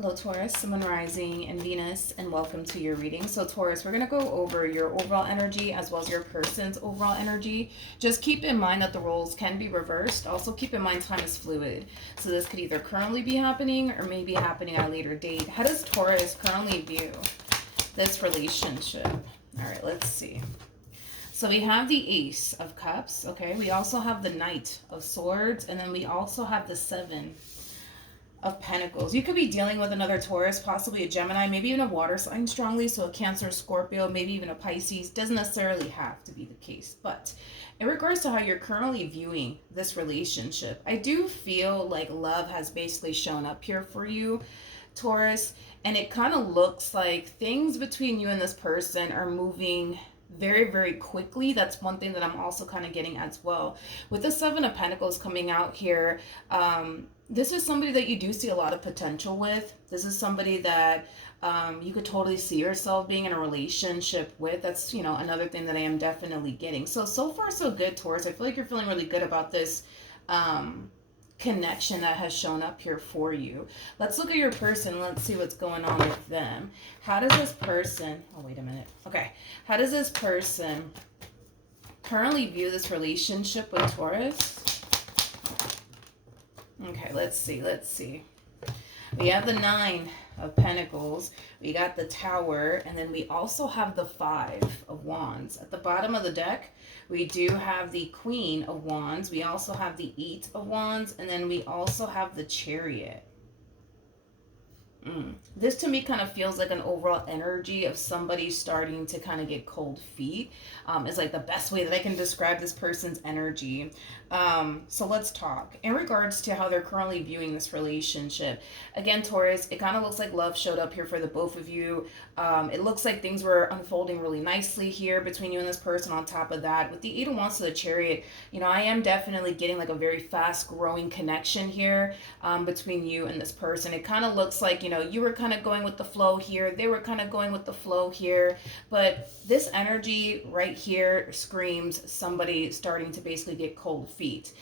Hello Taurus, Sun, Rising, and Venus, and welcome to your reading. So Taurus, we're going to go over your overall energy as well as your person's overall energy. Just keep in mind that the roles can be reversed. Also keep in mind time is fluid. So this could either currently be happening or maybe happening at a later date. How does Taurus currently view this relationship? All right, let's see. So we have the Ace of Cups, okay? We also have the Knight of Swords, and then we also have the Seven of Pentacles. You could be dealing with another Taurus, possibly a Gemini, maybe even a water sign strongly, so a Cancer, Scorpio, maybe even a Pisces. Doesn't necessarily have to be the case. But in regards to how you're currently viewing this relationship, I do feel like love has basically shown up here for you, Taurus, and it kind of looks like things between you and this person are moving very, very quickly. That's one thing that I'm also kind of getting as well. With the Seven of Pentacles coming out here, this is somebody that you do see a lot of potential with. This is somebody that you could totally see yourself being in a relationship with. That's, another thing that I am definitely getting. So far, so good, Taurus. I feel like you're feeling really good about this connection that has shown up here for you. Let's look at your person. Let's see what's going on with them. How does this person, oh, wait a minute. Okay. How does this person currently view this relationship with Taurus? Okay, let's see. We have the Nine of Pentacles, we got the Tower, and then we also have the Five of Wands. At the bottom of the deck, we do have the Queen of Wands, we also have the Eight of Wands, and then we also have the Chariot. This to me kind of feels like an overall energy of somebody starting to kind of get cold feet. Is like the best way that I can describe this person's energy. So let's talk. In regards to how they're currently viewing this relationship, again, Taurus, it kind of looks like love showed up here for the both of you. It looks like things were unfolding really nicely here between you and this person. On top of that, with the Eight of Wands to the Chariot, I am definitely getting like a very fast growing connection here between you and this person. It kind of looks like, you were kind of going with the flow here. They were kind of going with the flow here. But this energy right here screams somebody starting to basically get cold feet.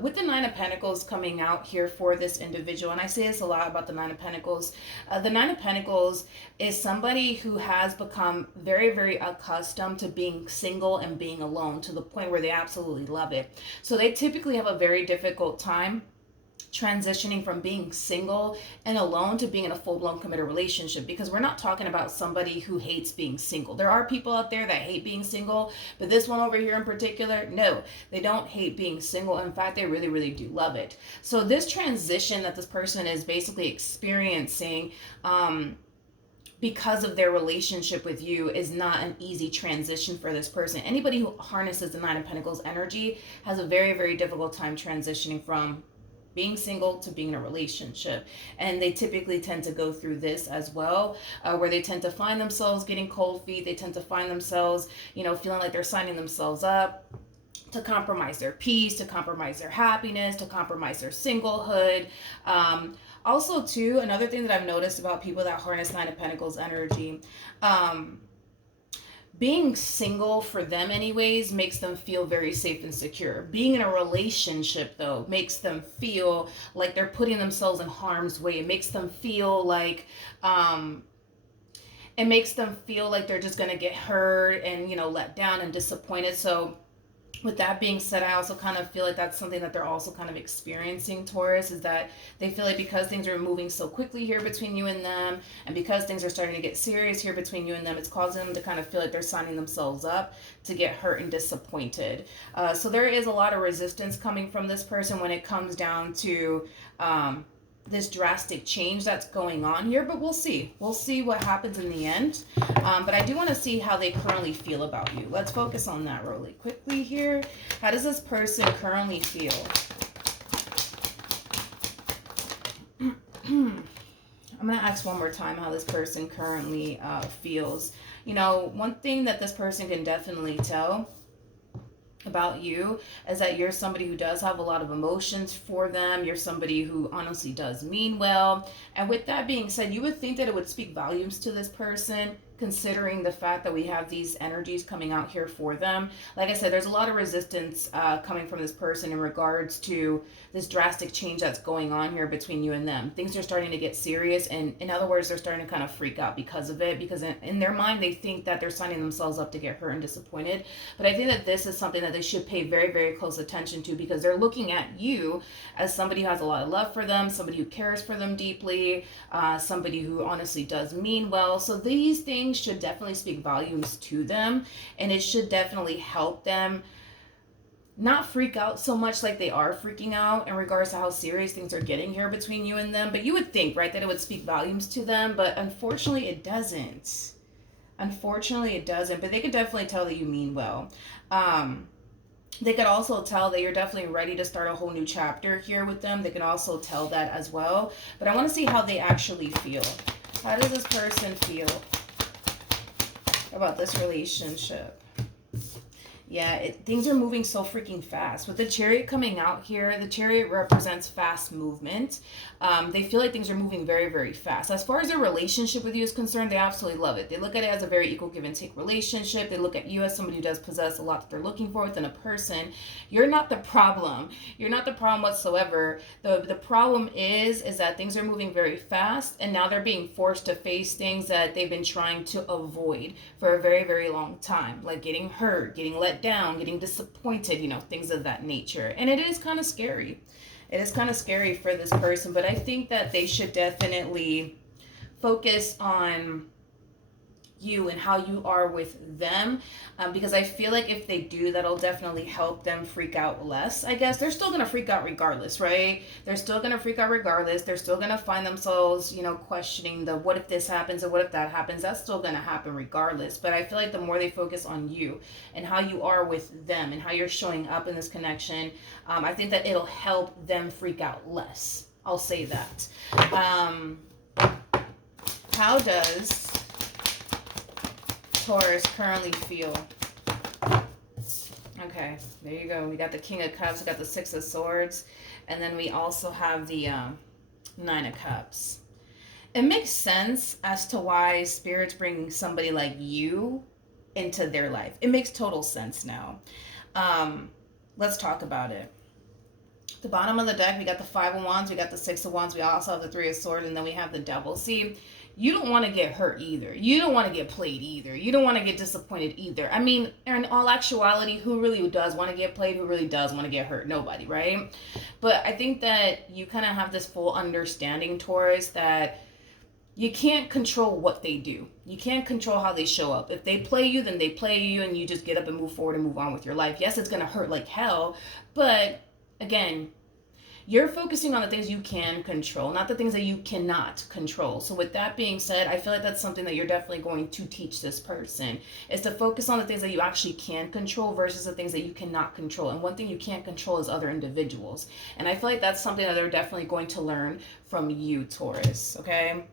With the Nine of Pentacles coming out here for this individual, and I say this a lot about the Nine of Pentacles, the Nine of Pentacles is somebody who has become very, very accustomed to being single and being alone to the point where they absolutely love it. So they typically have a very difficult time transitioning from being single and alone to being in a full-blown committed relationship, because we're not talking about somebody who hates being single. There are people out there that hate being single, but this one over here in particular, no, they don't hate being single. In fact, they really, really do love it. So this transition that this person is basically experiencing because of their relationship with you is not an easy transition for this person. Anybody who harnesses the Nine of Pentacles energy has a very, very difficult time transitioning from being single to being in a relationship. And they typically tend to go through this as well, where they tend to find themselves getting cold feet. They tend to find themselves, feeling like they're signing themselves up to compromise their peace, to compromise their happiness, to compromise their singlehood. Also, too, another thing that I've noticed about people that harness Nine of Pentacles energy, being single for them anyways makes them feel very safe and secure. Being in a relationship, though, makes them feel like they're putting themselves in harm's way. It makes them feel like they're just going to get hurt and, let down and disappointed. So with that being said, I also kind of feel like that's something that they're also kind of experiencing, Taurus, is that they feel like because things are moving so quickly here between you and them, and because things are starting to get serious here between you and them, it's causing them to kind of feel like they're signing themselves up to get hurt and disappointed. So there is a lot of resistance coming from this person when it comes down to this drastic change that's going on here, but we'll see what happens in the end. But I do want to see how they currently feel about you. Let's focus on that really quickly here. How does this person currently feel? I'm going to ask one more time how this person currently feels. One thing that this person can definitely tell about you is that you're somebody who does have a lot of emotions for them. You're somebody who honestly does mean well. And with that being said, you would think that it would speak volumes to this person considering the fact that we have these energies coming out here for them. Like I said, there's a lot of resistance coming from this person in regards to this drastic change that's going on here between you and them. Things are starting to get serious, and in other words, they're starting to kind of freak out because of it, because in their mind, they think that they're signing themselves up to get hurt and disappointed. But I think that this is something that they should pay very, very close attention to, because they're looking at you as somebody who has a lot of love for them, somebody who cares for them deeply, somebody who honestly does mean well. So these things should definitely speak volumes to them, and it should definitely help them not freak out so much like they are freaking out in regards to how serious things are getting here between you and them. But you would think, right, that it would speak volumes to them, but unfortunately it doesn't. Unfortunately it doesn't, but they could definitely tell that you mean well. They could also tell that you're definitely ready to start a whole new chapter here with them. They can also tell that as well. But I want to see how they actually feel. How does this person feel about this relationship? Yeah, things are moving so freaking fast. With the Chariot coming out here, the Chariot represents fast movement. They feel like things are moving very, very fast. As far as their relationship with you is concerned, they absolutely love it. They look at it as a very equal give and take relationship. They look at you as somebody who does possess a lot that they're looking for within a person. You're not the problem. You're not the problem whatsoever. The problem is that things are moving very fast, and now they're being forced to face things that they've been trying to avoid for a very, very long time, like getting hurt, getting let down, getting disappointed, things of that nature. And it is kind of scary. It is kind of scary for this person, but I think that they should definitely focus on you and how you are with them, because I feel like if they do, that'll definitely help them freak out less. I guess they're still gonna freak out regardless, right? They're still gonna freak out regardless. They're still gonna find themselves, questioning the what if this happens or what if that happens. That's still gonna happen regardless. But I feel like the more they focus on you and how you are with them and how you're showing up in this connection, I think that it'll help them freak out less. I'll say that. How does Taurus currently feel? Okay, there you go. We got the King of Cups, we got the Six of Swords, and then we also have the Nine of Cups. It makes sense as to why Spirit's bringing somebody like you into their life. It makes total sense now. Let's talk about it. The bottom of the deck, we got the Five of Wands, we got the Six of Wands, we also have the Three of Swords, and then we have the Devil. See, you don't want to get hurt either. You don't want to get played either. You don't want to get disappointed either. I mean, in all actuality, who really does want to get played? Who really does want to get hurt? Nobody, right? But I think that you kind of have this full understanding, Taurus, that you can't control what they do. You can't control how they show up. If they play you, then they play you, and you just get up and move forward and move on with your life. Yes, it's going to hurt like hell, but again, you're focusing on the things you can control, not the things that you cannot control. So with that being said, I feel like that's something that you're definitely going to teach this person, is to focus on the things that you actually can control versus the things that you cannot control. And one thing you can't control is other individuals. And I feel like that's something that they're definitely going to learn from you, Taurus, okay?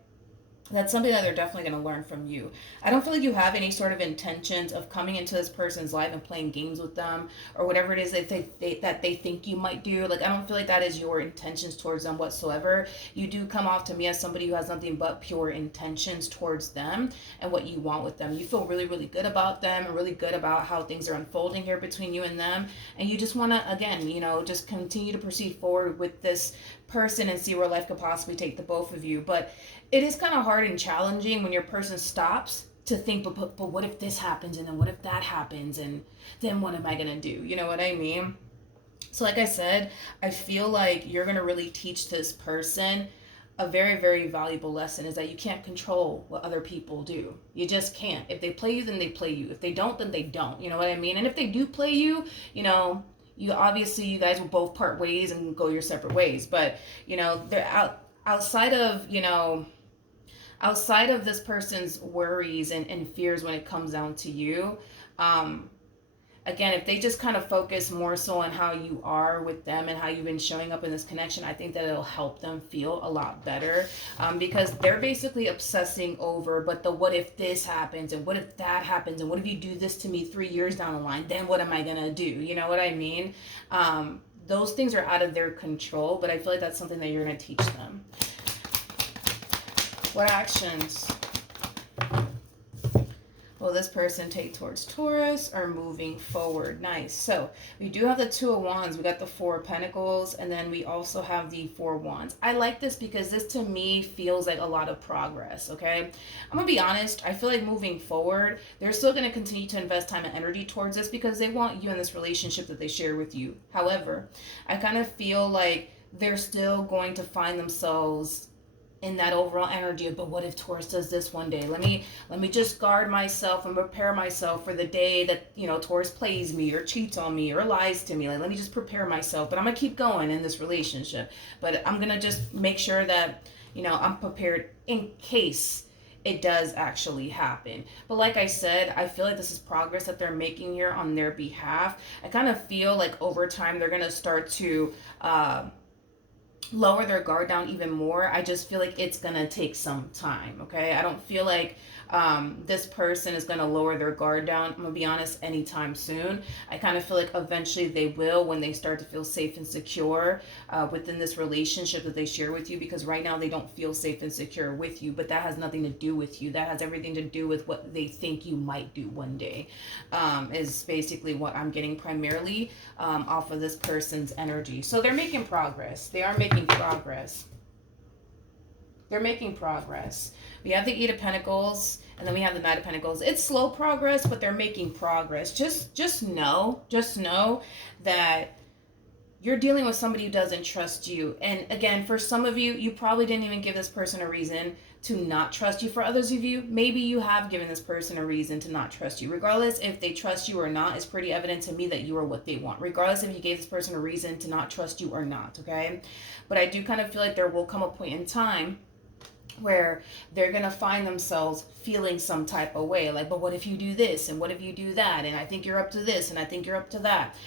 That's something that they're definitely going to learn from you. I don't feel like you have any sort of intentions of coming into this person's life and playing games with them or whatever it is that they think you might do. Like, I don't feel like that is your intentions towards them whatsoever. You do come off to me as somebody who has nothing but pure intentions towards them and what you want with them. You feel really, really good about them and really good about how things are unfolding here between you and them. And you just want to, again, just continue to proceed forward with this person and see where life could possibly take the both of you. But it is kind of hard and challenging when your person stops to think, but what if this happens, and then what if that happens, and then what am I gonna do? You know what I mean? So like I said, I feel like you're gonna really teach this person a very, very valuable lesson, is that you can't control what other people do. You just can't. If they play you, then they play you. If they don't, then they don't. You know what I mean? And if they do play you, you obviously, you guys will both part ways and go your separate ways. But they're outside of this person's worries and fears when it comes down to you. Again, if they just kind of focus more so on how you are with them and how you've been showing up in this connection, I think that it'll help them feel a lot better, because they're basically obsessing over, but the what if this happens, and what if that happens, and what if you do this to me 3 years down the line, then what am I gonna do? You know what I mean? Those things are out of their control, but I feel like that's something that you're gonna teach them. What actions will this person take towards Taurus or moving forward? Nice. So we do have the Two of Wands. We got the Four of Pentacles, and then we also have the Four of Wands. I like this because this to me feels like a lot of progress, okay? I'm going to be honest. I feel like moving forward, they're still going to continue to invest time and energy towards this because they want you in this relationship that they share with you. However, I kind of feel like they're still going to find themselves in that overall energy of, but what if Taurus does this one day? Let me just guard myself and prepare myself for the day that, you know, Taurus plays me or cheats on me or lies to me. Like, let me just prepare myself, but I'm gonna keep going in this relationship. But I'm gonna just make sure that, you know, I'm prepared in case it does actually happen. But like I said, I feel like this is progress that they're making here on their behalf. I kind of feel like over time they're gonna start to lower their guard down even more. I just feel like it's gonna take some time. Okay, I don't feel like this person is gonna lower their guard down, I'm gonna be honest, anytime soon. I kind of feel like eventually they will when they start to feel safe and secure within this relationship that they share with you, because right now they don't feel safe and secure with you, but that has nothing to do with you. That has everything to do with what they think you might do one day, is basically what I'm getting primarily off of this person's energy. So they're making progress. They are making progress. They're making progress. We have the Eight of Pentacles, and then we have the Knight of Pentacles. It's slow progress, but they're making progress. Just know that you're dealing with somebody who doesn't trust you. And again, for some of you, you probably didn't even give this person a reason to not trust you. For others of you, maybe you have given this person a reason to not trust you. Regardless if they trust you or not, it's pretty evident to me that you are what they want. Regardless if you gave this person a reason to not trust you or not, okay? But I do kind of feel like there will come a point in time where they're going to find themselves feeling some type of way. Like, but what if you do this? And what if you do that? And I think you're up to this. And I think you're up to that.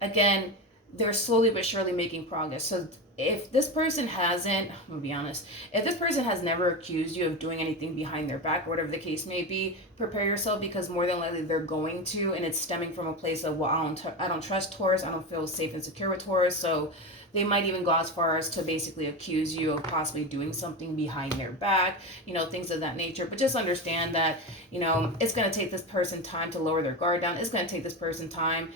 Again, they're slowly but surely making progress. So if this person hasn't, I'm going to be honest, if this person has never accused you of doing anything behind their back, or whatever the case may be, prepare yourself, because more than likely they're going to, and it's stemming from a place of, well, I don't trust Taurus. I don't feel safe and secure with Taurus. So they might even go as far as to basically accuse you of possibly doing something behind their back, you know, things of that nature. But just understand that, you know, it's going to take this person time to lower their guard down. It's going to take this person time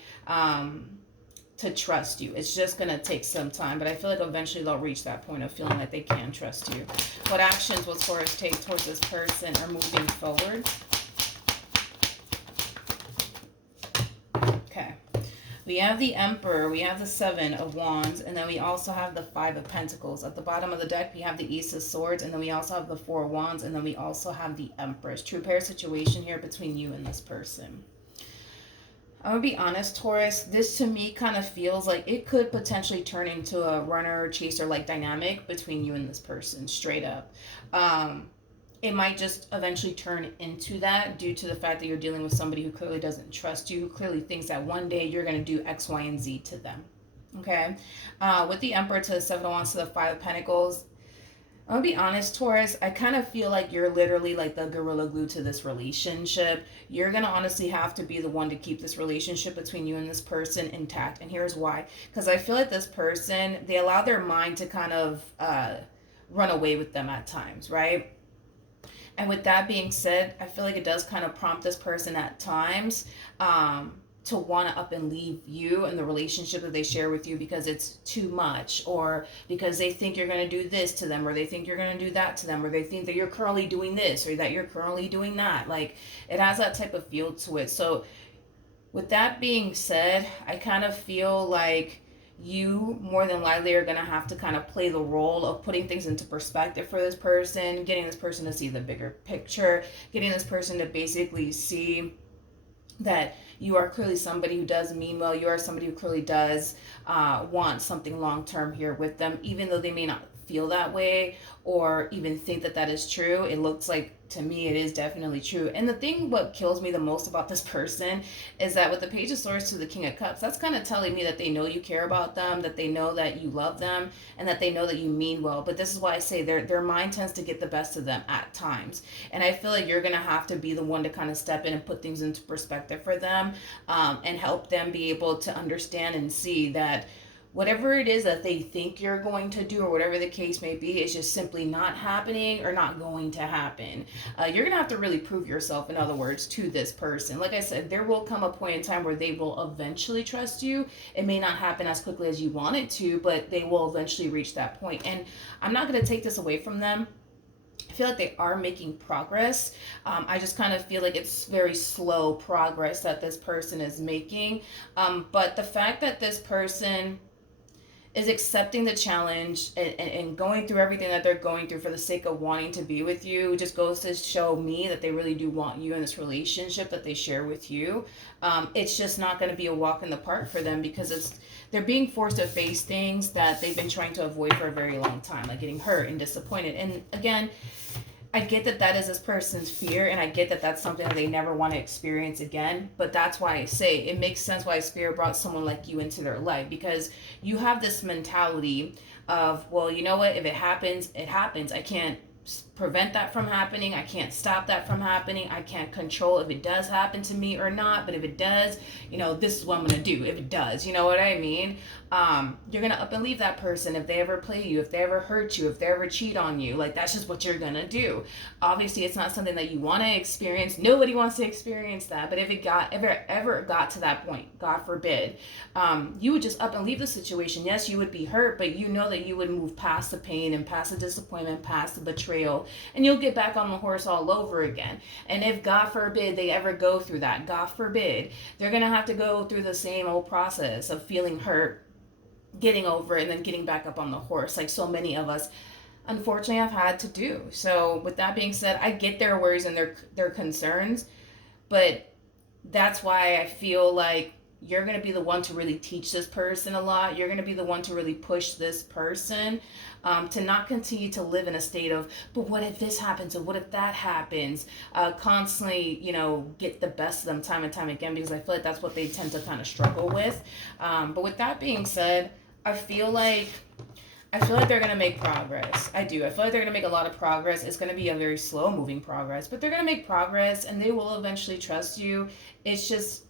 to trust you. It's just going to take some time. But I feel like eventually they'll reach that point of feeling like they can trust you. What actions will Taurus take towards this person or moving forward? Okay. We have the Emperor, we have the Seven of Wands, and then we also have the Five of Pentacles. At the bottom of the deck, we have the Ace of Swords, and then we also have the Four of Wands, and then we also have the Empress. True pair situation here between you and this person. I'm going to be honest, Taurus, this to me kind of feels like it could potentially turn into a runner-chaser-like dynamic between you and this person, straight up. It might just eventually turn into that due to the fact that you're dealing with somebody who clearly doesn't trust you, who clearly thinks that one day you're going to do X, Y, and Z to them. Okay? With the Emperor to the Seven of Wands to the Five of Pentacles, I'm going to be honest, Taurus, I kind of feel like you're literally like the gorilla glue to this relationship. You're going to honestly have to be the one to keep this relationship between you and this person intact. And here's why. Because I feel like this person, they allow their mind to kind of run away with them at times, right? And with that being said, I feel like it does kind of prompt this person at times to want to up and leave you and the relationship that they share with you because it's too much, or because they think you're going to do this to them, or they think you're going to do that to them, or they think that you're currently doing this or that you're currently doing that. Like, it has that type of feel to it. So with that being said, I kind of feel like you more than likely are going to have to kind of play the role of putting things into perspective for this person, getting this person to see the bigger picture, getting this person to basically see that you are clearly somebody who does mean well. You are somebody who clearly does want something long-term here with them, even though they may not feel that way or even think that that is true. It looks like, to me, it is definitely true. And the thing, what kills me the most about this person is that with the Page of Swords to the King of Cups, that's kind of telling me that they know you care about them, that they know that you love them, and that they know that you mean well. But this is why I say their mind tends to get the best of them at times. And I feel like you're going to have to be the one to kind of step in and put things into perspective for them, and help them be able to understand and see that whatever it is that they think you're going to do or whatever the case may be is just simply not happening or not going to happen. You're gonna have to really prove yourself, in other words, to this person. Like I said, there will come a point in time where they will eventually trust you. It may not happen as quickly as you want it to, but they will eventually reach that point. And I'm not gonna take this away from them. I feel like they are making progress. I just kind of feel like it's very slow progress that this person is making. But the fact that this person is accepting the challenge and going through everything that they're going through for the sake of wanting to be with you just goes to show me that they really do want you in this relationship that they share with you. It's just not going to be a walk in the park for them because they're being forced to face things that they've been trying to avoid for a very long time, like getting hurt and disappointed. And again, I get that that is this person's fear, and I get that that's something that they never want to experience again. But that's why I say it makes sense why Spirit brought someone like you into their life, because you have this mentality of, well, you know what? If it happens, it happens. I can't prevent that from happening. I can't stop that from happening. I can't control if it does happen to me or not. But if it does, this is what I'm going to do. If it does, you know what I mean? You're going to up and leave that person if they ever play you, if they ever hurt you, if they ever cheat on you. Like, that's just what you're going to do. Obviously, it's not something that you want to experience. Nobody wants to experience that. But if it ever got to that point, God forbid, you would just up and leave the situation. Yes, you would be hurt, but you know that you would move past the pain and past the disappointment, past the betrayal, and you'll get back on the horse all over again. And if, God forbid, they ever go through that, God forbid, they're going to have to go through the same old process of feeling hurt, getting over it, and then getting back up on the horse, like so many of us unfortunately have had to do. So with that being said, I get their worries and their concerns, but that's why I feel like you're going to be the one to really teach this person a lot. You're going to be the one to really push this person to not continue to live in a state of, but what if this happens and what if that happens? Constantly, get the best of them time and time again, because I feel like that's what they tend to kind of struggle with. But with that being said, I feel like they're going to make progress. I do. I feel like they're going to make a lot of progress. It's going to be a very slow moving progress, but they're going to make progress and they will eventually trust you. It's just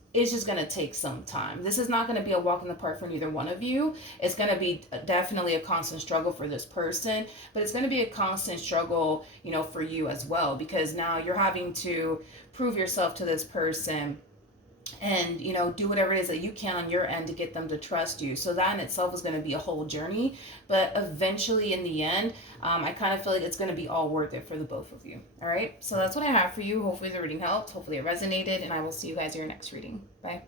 going to take some time. This is not going to be a walk in the park for neither one of you. It's going to be definitely a constant struggle for this person, but it's going to be a constant struggle, for you as well, because now you're having to prove yourself to this person and do whatever it is that you can on your end to get them to trust you. So that in itself is going to be a whole journey, but eventually in the end, I kind of feel like it's going to be all worth it for the both of you. All right, so that's what I have for you. Hopefully the reading helped, hopefully it resonated, and I will see you guys in your next reading. Bye.